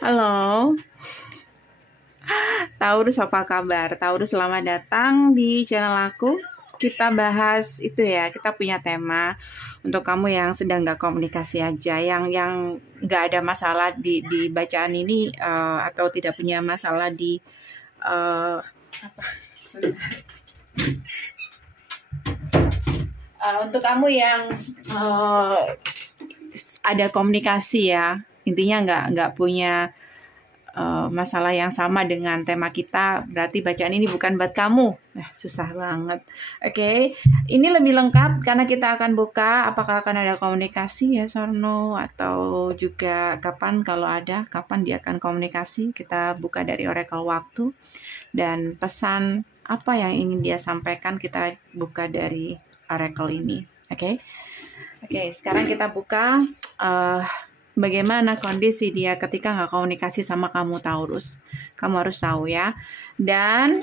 Halo, Taurus apa kabar? Taurus selamat datang di channel aku. Kita bahas itu ya, kita punya tema untuk kamu yang sedang nggak komunikasi aja, yang nggak ada masalah di bacaan ini atau tidak punya masalah di apa? Untuk kamu yang ada komunikasi ya, intinya nggak punya masalah yang sama dengan tema kita, berarti bacaan ini bukan buat kamu. Susah banget. Oke, ini lebih lengkap karena kita akan buka apakah akan ada komunikasi yes or no, atau juga kapan, kalau ada, kapan dia akan komunikasi. Kita buka dari oracle waktu dan pesan apa yang ingin dia sampaikan, kita buka dari oracle ini. Oke, sekarang kita buka bagaimana kondisi dia ketika nggak komunikasi sama kamu Taurus. Kamu harus tahu ya. Dan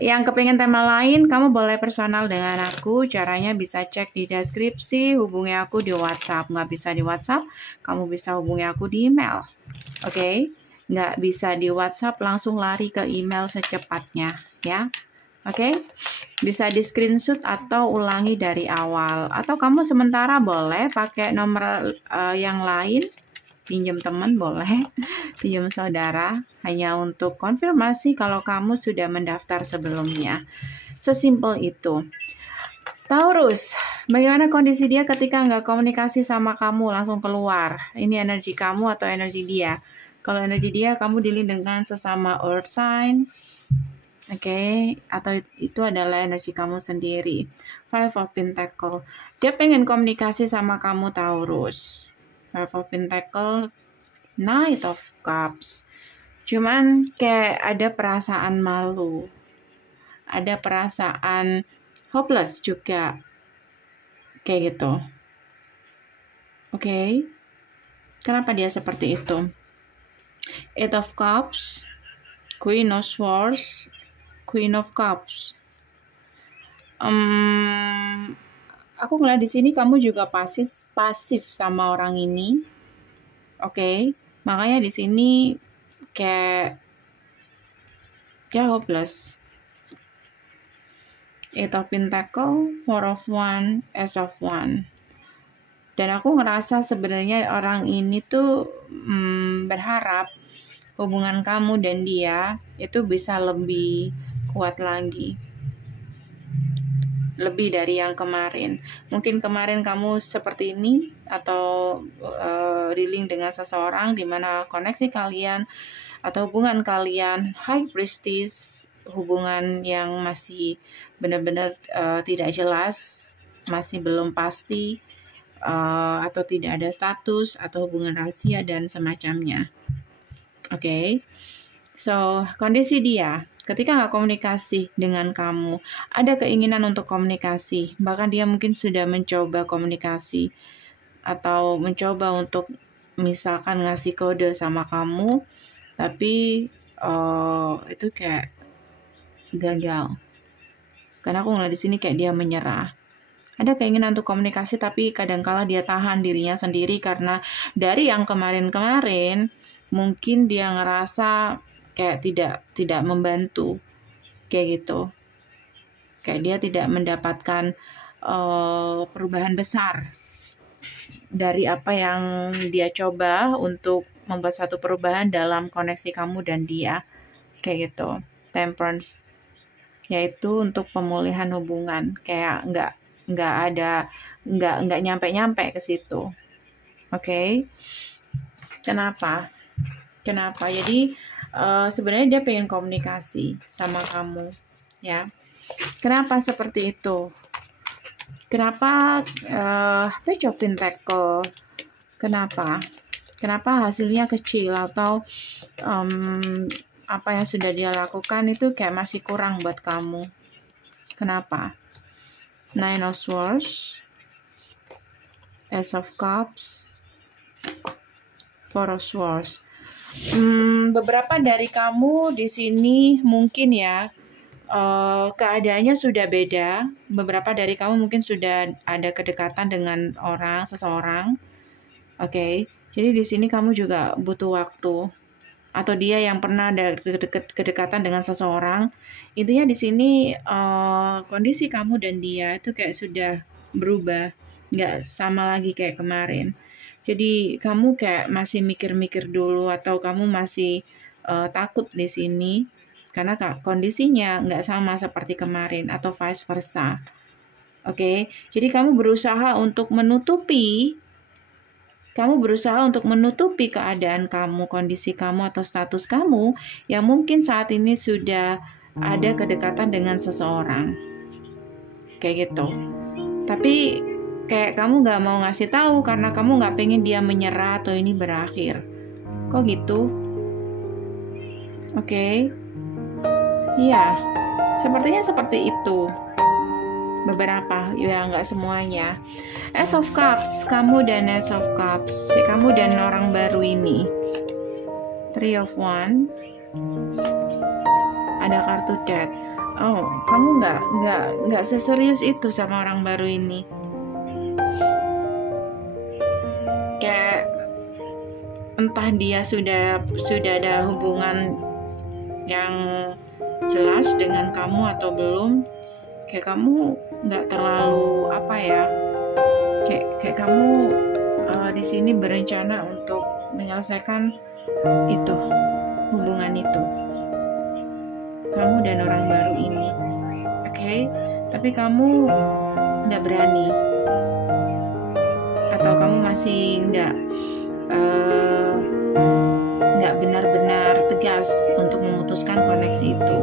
yang kepengen tema lain, kamu boleh personal dengan aku. Caranya bisa cek di deskripsi, hubungi aku di WhatsApp. Nggak bisa di WhatsApp, kamu bisa hubungi aku di email. Oke? Nggak bisa di WhatsApp, langsung lari ke email secepatnya ya. Oke, bisa di screenshot atau ulangi dari awal. Atau kamu sementara boleh pakai nomor yang lain, pinjam teman boleh, pinjam saudara, hanya untuk konfirmasi kalau kamu sudah mendaftar sebelumnya. Sesimpel itu. Taurus, bagaimana kondisi dia ketika nggak komunikasi sama kamu, langsung keluar? Ini energi kamu atau energi dia? Kalau energi dia, kamu dealing dengan sesama earth sign. Oke, atau itu adalah energi kamu sendiri. Five of Pentacle. Dia pengen komunikasi sama kamu Taurus. Five of Pentacle, Knight of Cups. Cuman kayak ada perasaan malu. Ada perasaan hopeless juga. Kayak gitu. Oke. Kenapa dia seperti itu? Eight of Cups, Queen of Swords, Queen of Cups. Aku ngeliat di sini kamu juga pasif sama orang ini. Oke. Makanya di sini kayak hopeless. Eight of Pentacle, Four of One, Ace of One. Dan aku ngerasa sebenarnya orang ini tuh berharap hubungan kamu dan dia itu bisa lebih kuat lagi, lebih dari yang kemarin. Mungkin kemarin kamu seperti ini, atau dealing dengan seseorang di mana koneksi kalian atau hubungan kalian high priestess, hubungan yang masih benar-benar tidak jelas, masih belum pasti, atau tidak ada status atau hubungan rahasia dan semacamnya. Oke. So, kondisi dia ketika nggak komunikasi dengan kamu, ada keinginan untuk komunikasi, bahkan dia mungkin sudah mencoba komunikasi atau mencoba untuk misalkan ngasih kode sama kamu, tapi itu kayak gagal. Karena aku ngeliat di sini kayak dia menyerah. Ada keinginan untuk komunikasi, tapi kadangkala dia tahan dirinya sendiri karena dari yang kemarin-kemarin mungkin dia ngerasa kayak tidak membantu, kayak gitu. Kayak dia tidak mendapatkan perubahan besar dari apa yang dia coba untuk membuat satu perubahan dalam koneksi kamu dan dia, kayak gitu. Temperance, yaitu untuk pemulihan hubungan, kayak nggak nyampe ke situ. Oke. Kenapa? Jadi sebenarnya dia pengen komunikasi sama kamu, ya. Kenapa seperti itu? Kenapa Page of Pentacle? Kenapa hasilnya kecil, atau apa yang sudah dia lakukan itu kayak masih kurang buat kamu? Kenapa? Nine of Swords, Ace of Cups, Four of Swords. Beberapa dari kamu di sini mungkin ya keadaannya sudah beda. Beberapa dari kamu mungkin sudah ada kedekatan dengan seseorang. Oke. Jadi di sini kamu juga butuh waktu, atau dia yang pernah ada kedekatan dengan seseorang. Intinya di sini kondisi kamu dan dia itu kayak sudah berubah, nggak sama lagi kayak kemarin. Jadi kamu kayak masih mikir-mikir dulu, atau kamu masih takut di sini karena kondisinya nggak sama seperti kemarin, atau vice versa. Oke, jadi kamu berusaha untuk menutupi keadaan kamu, kondisi kamu, atau status kamu yang mungkin saat ini sudah ada kedekatan dengan seseorang. Kayak gitu. Tapi kayak kamu gak mau ngasih tahu karena kamu gak pengen dia menyerah atau ini berakhir. Kok gitu? Oke. Iya, sepertinya seperti itu. Beberapa, ya nggak semuanya. Ace of Cups, kamu dan Ace of Cups, kamu dan orang baru ini. Three of Wands, ada kartu Death. Oh, kamu nggak seserius itu sama orang baru ini. Kayak entah dia sudah ada hubungan yang jelas dengan kamu atau belum. Kayak kamu nggak terlalu kayak kamu di sini berencana untuk menyelesaikan itu, hubungan itu, kamu dan orang baru ini. Oke? Tapi kamu nggak berani, atau kamu masih nggak benar-benar tegas untuk memutuskan koneksi itu.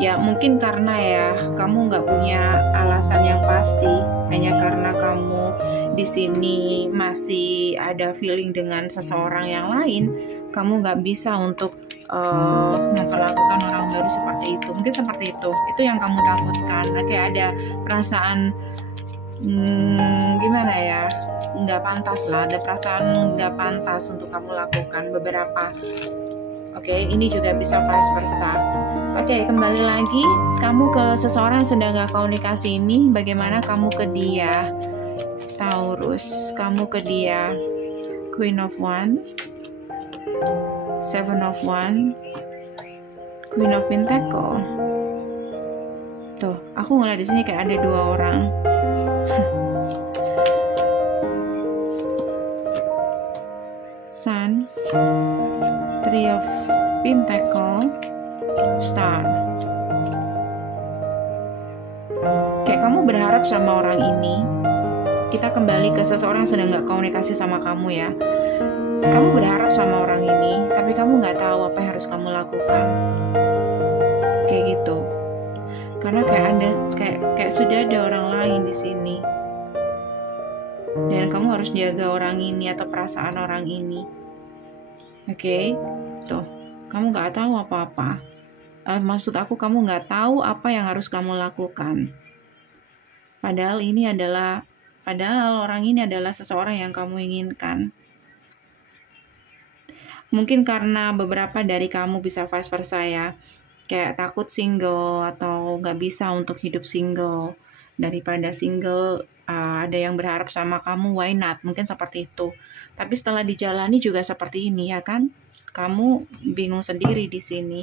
Ya mungkin karena ya kamu nggak punya alasan yang pasti, hanya karena kamu di sini masih ada feeling dengan seseorang yang lain, kamu nggak bisa untuk memperlakukan orang baru seperti itu. Mungkin seperti itu yang kamu takutkan. Oke, ada perasaan gimana ya, nggak pantas lah, ada perasaan nggak pantas untuk kamu lakukan beberapa. Oke, ini juga bisa vice versa. Oke, kembali lagi, kamu ke seseorang yang sedang gak komunikasi ini, bagaimana kamu ke dia? Taurus, kamu ke dia. Queen of Wands, Seven of Wands, Queen of Pentacle. Tuh, aku ngeliat di sini kayak ada dua orang. Sun, Three of Pentacle, Star. Kayak kamu berharap sama orang ini. Kita kembali ke seseorang yang sedang gak komunikasi sama kamu ya. Kamu berharap sama orang ini, tapi kamu gak tahu apa yang harus kamu lakukan. Kayak gitu. Karena kayak sudah ada orang lain di sini. Dan kamu harus jaga orang ini atau perasaan orang ini. Oke, tuh, kamu gak tahu apa-apa. Maksud aku, kamu gak tahu apa yang harus kamu lakukan. Padahal orang ini adalah seseorang yang kamu inginkan. Mungkin karena beberapa dari kamu bisa vice versa ya. Kayak takut single atau gak bisa untuk hidup single. Daripada single, ada yang berharap sama kamu, why not? Mungkin seperti itu. Tapi setelah dijalani juga seperti ini ya kan? Kamu bingung sendiri di sini.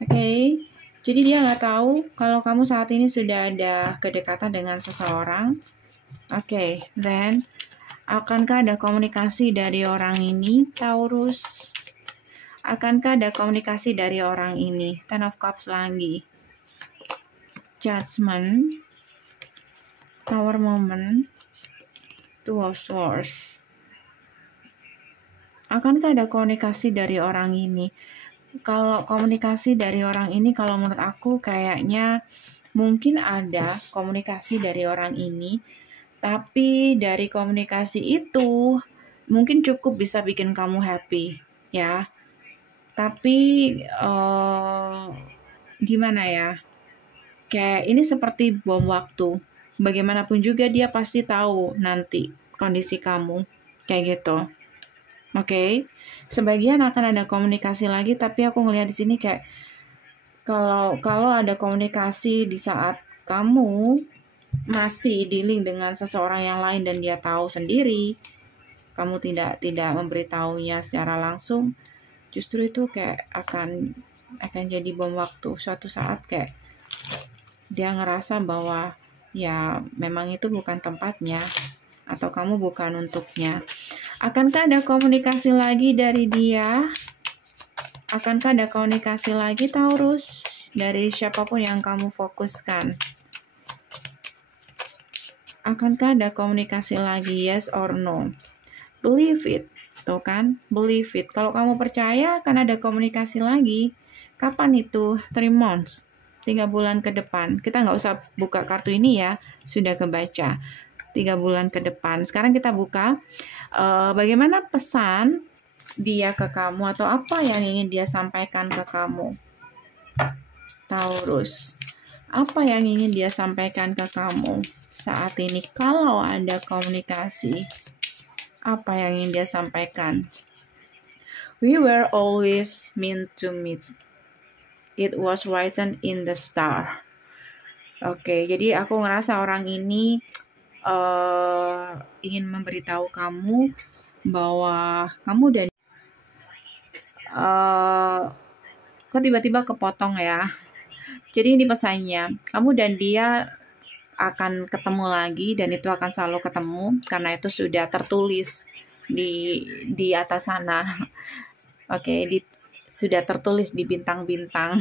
Oke. Jadi dia nggak tahu kalau kamu saat ini sudah ada kedekatan dengan seseorang. Oke, then akankah ada komunikasi dari orang ini, Taurus? Akankah ada komunikasi dari orang ini? Ten of Cups lagi. Judgment. Tower Moment. Two of Swords. Akankah ada komunikasi dari orang ini? Kalau komunikasi dari orang ini, kalau menurut aku kayaknya mungkin ada komunikasi dari orang ini. Tapi dari komunikasi itu mungkin cukup bisa bikin kamu happy ya. Tapi gimana ya? Kayak ini seperti bom waktu. Bagaimanapun juga dia pasti tahu nanti kondisi kamu kayak gitu. Oke. Sebagian akan ada komunikasi lagi, tapi aku ngelihat di sini kayak kalau ada komunikasi di saat kamu masih dealing dengan seseorang yang lain dan dia tahu sendiri, kamu tidak memberitahunya secara langsung, justru itu kayak akan jadi bom waktu. Suatu saat kayak dia ngerasa bahwa ya memang itu bukan tempatnya atau kamu bukan untuknya. Akankah ada komunikasi lagi dari dia? Akankah ada komunikasi lagi, Taurus, dari siapapun yang kamu fokuskan? Akankah ada komunikasi lagi, yes or no? Believe it, tuh kan, believe it. Kalau kamu percaya akan ada komunikasi lagi, kapan itu? 3 months, 3 bulan ke depan. Kita nggak usah buka kartu ini ya, sudah kebaca. 3 bulan ke depan. Sekarang kita buka bagaimana pesan dia ke kamu atau apa yang ingin dia sampaikan ke kamu, Taurus. Apa yang ingin dia sampaikan ke kamu saat ini? Kalau ada komunikasi, apa yang ingin dia sampaikan? We were always meant to meet. It was written in the star. Oke, jadi aku ngerasa orang ini ingin memberitahu kamu bahwa kamu dan kok tiba-tiba kepotong ya. Jadi ini pesannya, kamu dan dia akan ketemu lagi dan itu akan selalu ketemu karena itu sudah tertulis di atas sana. Oke, sudah tertulis di bintang-bintang.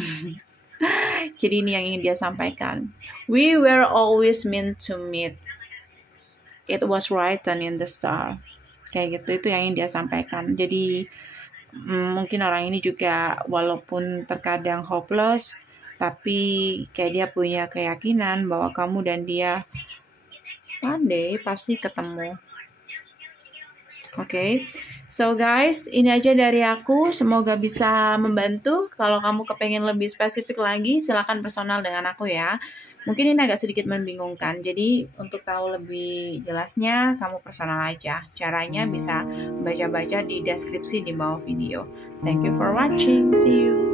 Jadi ini yang ingin dia sampaikan. We were always meant to meet. It was written in the star. Kayak gitu, itu yang ingin dia sampaikan. Jadi mungkin orang ini juga walaupun terkadang hopeless, tapi kayak dia punya keyakinan bahwa kamu dan dia pandai pasti ketemu. Oke, so guys, ini aja dari aku. Semoga bisa membantu. Kalau kamu kepengen lebih spesifik lagi, silakan personal dengan aku ya. Mungkin ini agak sedikit membingungkan. Jadi untuk tahu lebih jelasnya, kamu personal aja. Caranya bisa baca-baca di deskripsi di bawah video. Thank you for watching. See you.